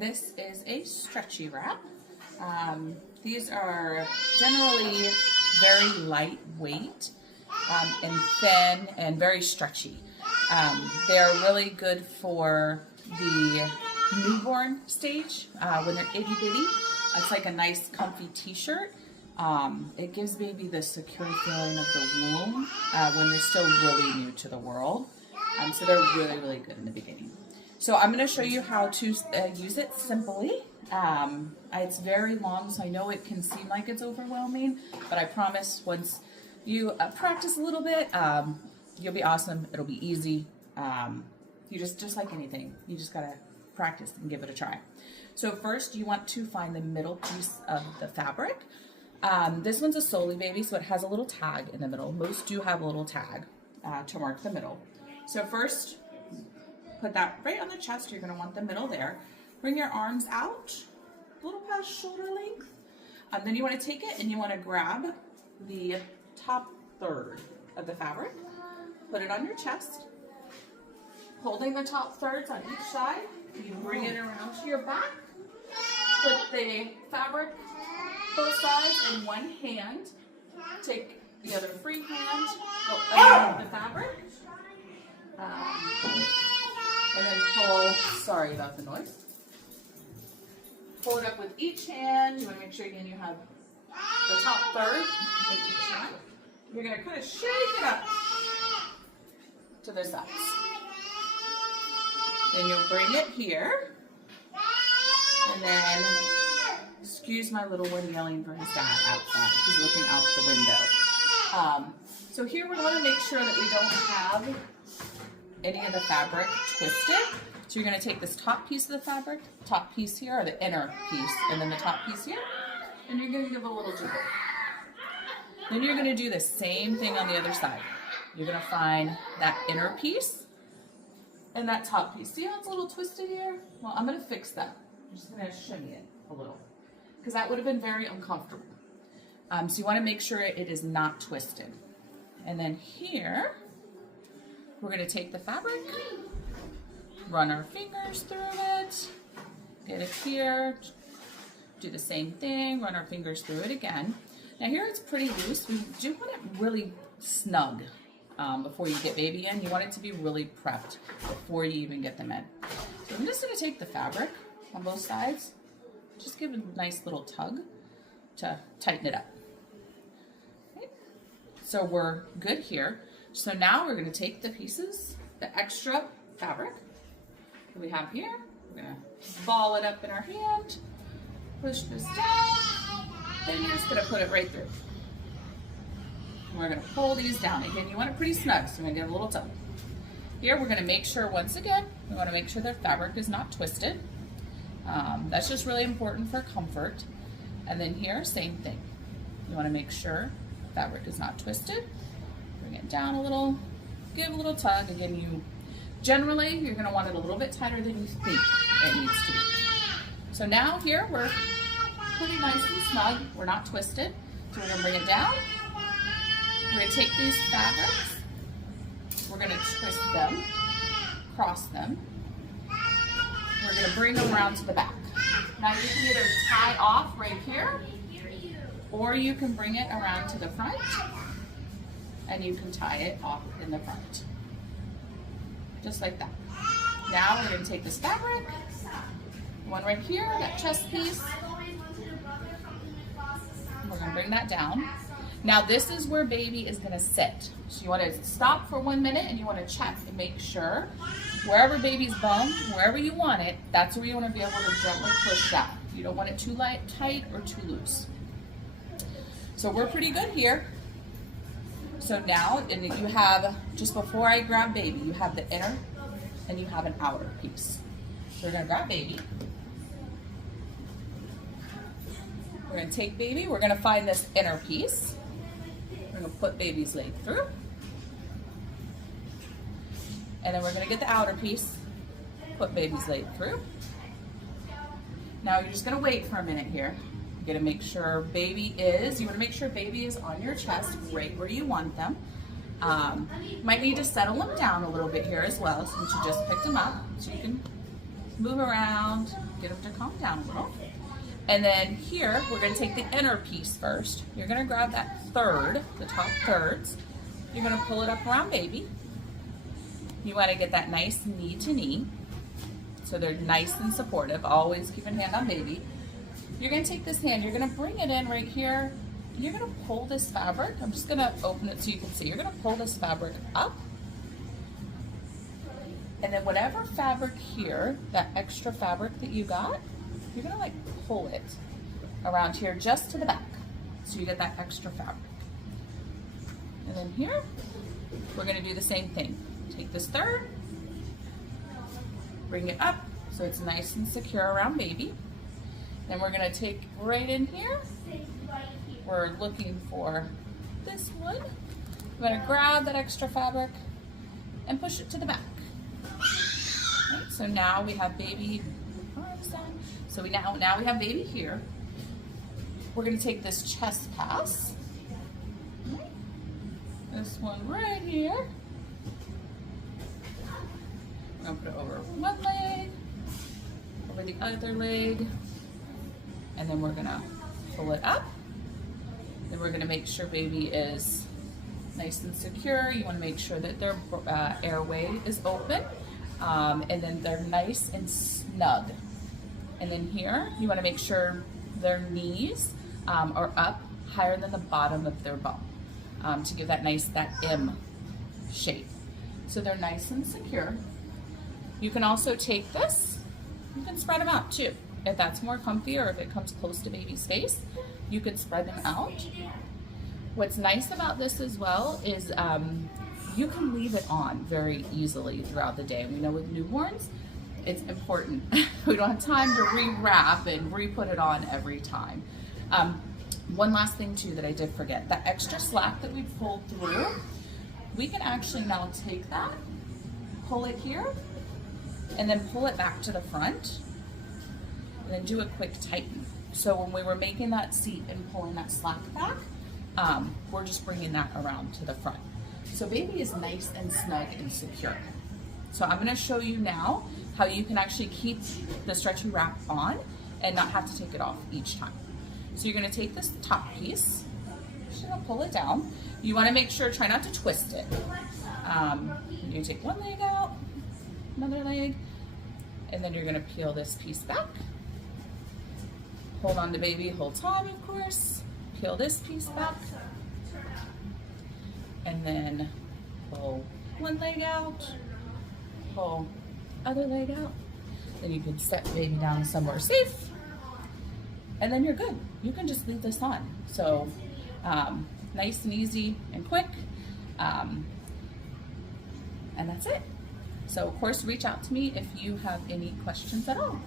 This is a stretchy wrap. These are generally very lightweight and thin and very stretchy. They're really good for the newborn stage when they're itty bitty. It's like a nice comfy t-shirt. It gives baby the secure feeling of the womb when they're still really new to the world. So they're really, really good in the beginning. So I'm going to show you how to use it simply. It's very long, so I know it can seem like it's overwhelming, but I promise once you practice a little bit, you'll be awesome. It'll be easy. You just like anything, you just got to practice and give it a try. So first you want to find the middle piece of the fabric. This one's a Soli baby, so it has a little tag in the middle. Most do have a little tag to mark the middle. So first, put that right on the chest. You're going to want the middle there. Bring your arms out, a little past shoulder length. Then you want to take it and you want to grab the top third of the fabric. Put it on your chest. Holding the top thirds on each side, you bring it around to your back. Put the fabric both sides in one hand. Take the other free hand, go underneath the fabric. And then pull, sorry about the noise. Pull it up with each hand. You want to make sure again you have the top third in each hand. You're going to kind of shake it up to the sides. Then you'll bring it here. And then, excuse my little one yelling for his dad outside. He's looking out the window. So here we want to make sure that we don't have any of the fabric twisted. So you're going to take this top piece of the fabric, top piece here, or the inner piece, and then the top piece here, and you're going to give it a little jiggle. Then you're going to do the same thing on the other side. You're going to find that inner piece and that top piece. See how it's a little twisted here? Well, I'm going to fix that. I'm just going to shimmy it a little because that would have been very uncomfortable. So you want to make sure it is not twisted. And then here, we're going to take the fabric, run our fingers through it, get it here, do the same thing, run our fingers through it again. Now here it's pretty loose. We do want it really snug before you get baby in. You want it to be really prepped before you even get them in. So I'm just going to take the fabric on both sides, just give it a nice little tug to tighten it up. Okay. So we're good here. So now we're going to take the pieces, the extra fabric that we have here. We're going to ball it up in our hand, push this down, then you're just going to put it right through. And we're going to pull these down. Again, you want it pretty snug, so I'm going to give it a little tug. Here we're going to make sure, once again, we want to make sure the fabric is not twisted. That's just really important for comfort. And then here, same thing. You want to make sure the fabric is not twisted. Bring it down a little, give a little tug. Again, generally, you're going to want it a little bit tighter than you think it needs to be. So now here, we're pretty nice and snug. We're not twisted. So we're going to bring it down. We're going to take these fabrics. We're going to twist them, cross them. We're going to bring them around to the back. Now you can either tie off right here, or you can bring it around to the front, and you can tie it off in the front. Just like that. Now we're going to take this fabric, one right here, that chest piece. We're going to bring that down. Now this is where baby is going to sit. So you want to stop for 1 minute and you want to check and make sure wherever baby's bum, wherever you want it, that's where you want to be able to gently push down. You don't want it too tight or too loose. So we're pretty good here. So now, and you have, just before I grab baby, you have the inner and you have an outer piece. So we're going to grab baby. We're going to take baby. We're going to find this inner piece. We're going to put baby's leg through. And then we're going to get the outer piece, put baby's leg through. Now you're just going to wait for a minute here. You're going to make sure baby is, on your chest right where you want them. You might need to settle them down a little bit here as well since you just picked them up. So you can move around, get them to calm down a little. And then here, we're gonna take the inner piece first. You're gonna grab that third, the top thirds. You're gonna pull it up around baby. You wanna get that nice knee to knee, so they're nice and supportive. Always keep a hand on baby. You're gonna take this hand, you're gonna bring it in right here. You're gonna pull this fabric. I'm just gonna open it so you can see. You're gonna pull this fabric up. And then whatever fabric here, that extra fabric that you got, you're gonna like pull it around here just to the back. So you get that extra fabric. And then here, we're gonna do the same thing. Take this third, bring it up so it's nice and secure around baby. Then we're gonna take right in here. We're looking for this one. I'm gonna grab that extra fabric and push it to the back. Right, so now we have baby arms down. So now we have baby here. We're gonna take this chest pass. Right. This one right here. We're gonna put it over one leg, over the other leg, and then we're gonna pull it up. Then we're gonna make sure baby is nice and secure. You wanna make sure that their airway is open, and then they're nice and snug. And then here, you wanna make sure their knees are up higher than the bottom of their bum to give that nice, that M shape. So they're nice and secure. You can also take this, you can spread them out too. If that's more comfy or if it comes close to baby's face, you could spread them out. What's nice about this as well is you can leave it on very easily throughout the day. We know with newborns, it's important. We don't have time to rewrap and re-put it on every time. One last thing too that I did forget, that extra slack that we pulled through, we can actually now take that, pull it here, and then pull it back to the front, and then do a quick tighten. So when we were making that seat and pulling that slack back, we're just bringing that around to the front. So baby is nice and snug and secure. So I'm gonna show you now how you can actually keep the stretchy wrap on and not have to take it off each time. So you're gonna take this top piece, just gonna pull it down. You wanna make sure, try not to twist it. You take one leg out, another leg, and then you're gonna peel this piece back. Hold on to baby the whole time, of course. Peel this piece back. And then pull one leg out, pull other leg out. Then you can set baby down somewhere safe. And then you're good. You can just leave this on. So nice and easy and quick. And that's it. So of course, reach out to me if you have any questions at all.